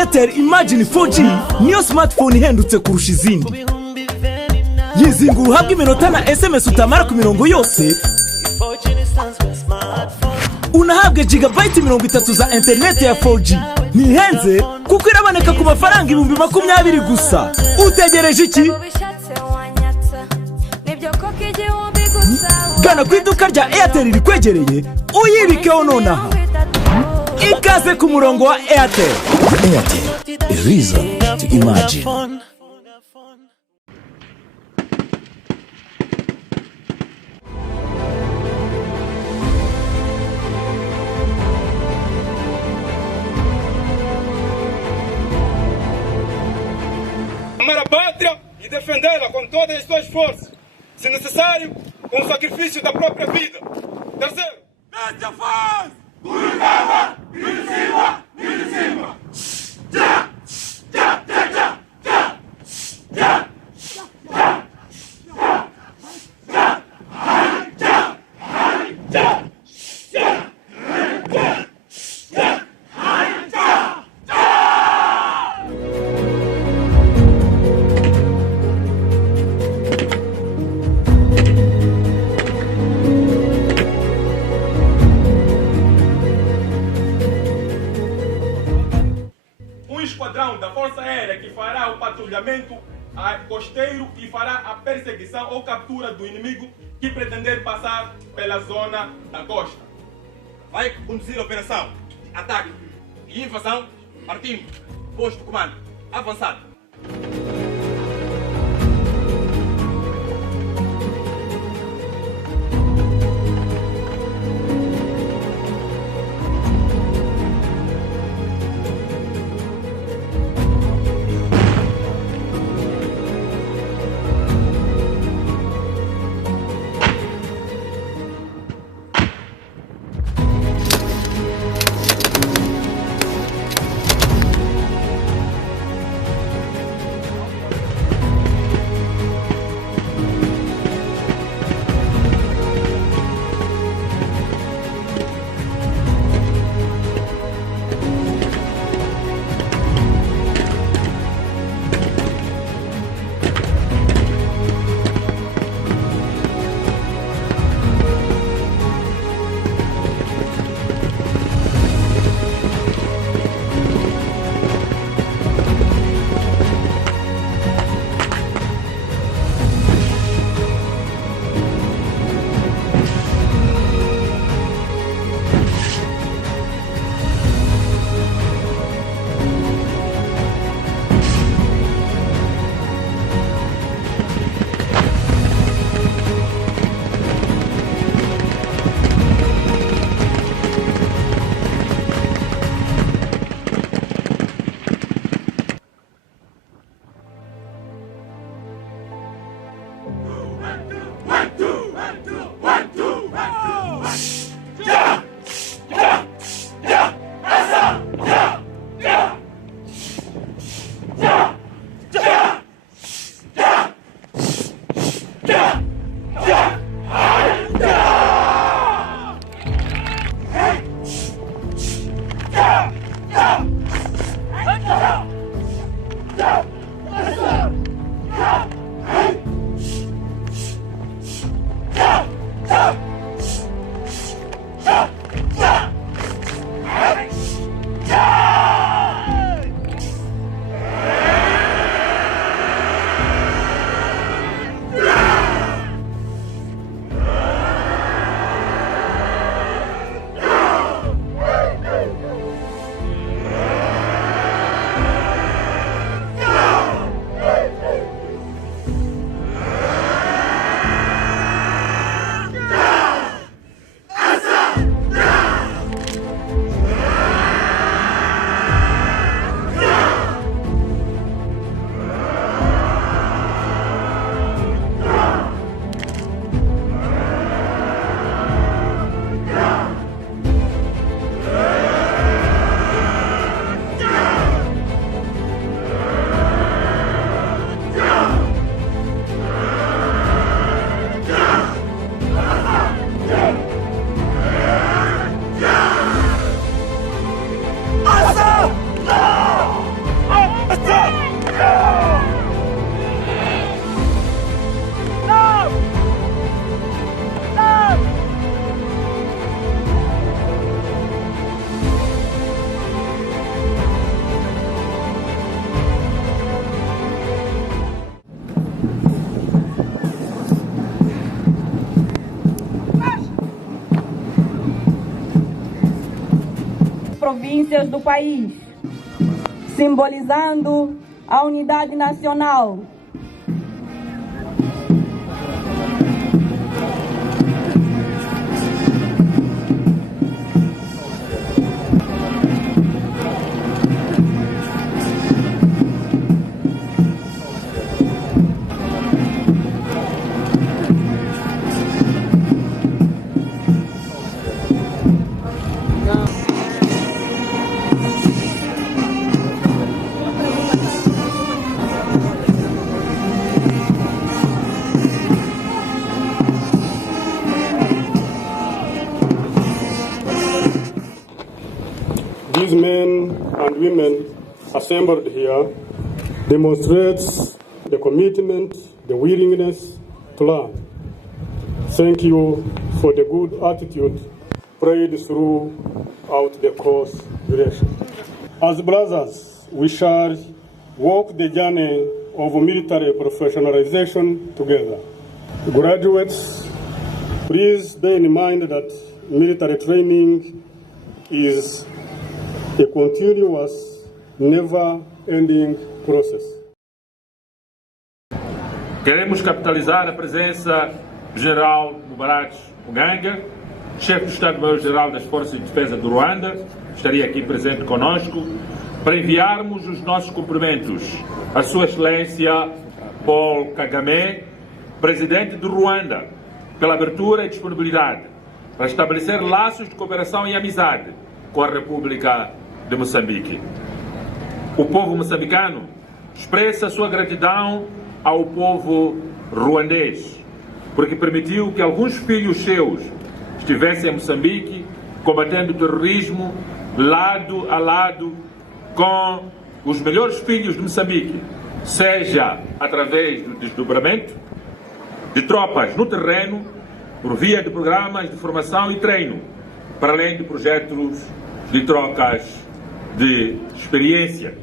Airtel Imagine 4G niyo smartphone ihendutse kurusha izindi. Yizinga uhabwa iminota na SMS utamara ku mirongo yose. Unahabwe gigabyte 30 za internet ya 4G. Nihenze kuko iraboneka ku mafaranga 20,000 gusa. Utegereje iki? Gana ku iduka rya Airtel rikwegereye uyibikeho nonaha. Ikaze ku murongo wa Airtel. Airtel, a reason to imagine. Amar a pátria e defendê-la com todas as suas forças, se necessário, com o sacrifício da própria vida. Terceiro, mete a paz! Ingabo! Ingabo! Ingabo! Já! Já! Já! Já! Já! Já! Já! Já! Já! Já! Esquadrão da Força Aérea que fará o patrulhamento costeiro e fará a perseguição ou captura do inimigo que pretender passar pela zona da costa. Vai conduzir a operação de ataque e invasão. Partimos. Posto de comando. Avançado. províncias do país, simbolizando a unidade nacional. These men and women assembled here demonstrates the commitment, the willingness to learn. Thank you for the good attitude prayed throughout the course duration. As brothers, we shall walk the journey of military professionalization together. Graduates, please bear in mind that military training is a continuous, never-ending process. Queremos capitalizar a presença do General Mubarak Muganga, chefe do Estado-Maior-Geral das Forças de Defesa do Rwanda, estaria aqui presente conosco, para enviarmos os nossos cumprimentos à Sua Excelência Paul Kagame, Presidente do Rwanda, pela abertura e disponibilidade para estabelecer laços de cooperação e amizade com a República de Moçambique. O povo moçambicano expressa a sua gratidão ao povo ruandês, porque permitiu que alguns filhos seus estivessem em Moçambique combatendo o terrorismo lado a lado com os melhores filhos de Moçambique, seja através do desdobramento de tropas no terreno, por via de programas de formação e treino, para além de projetos de trocas de experiência.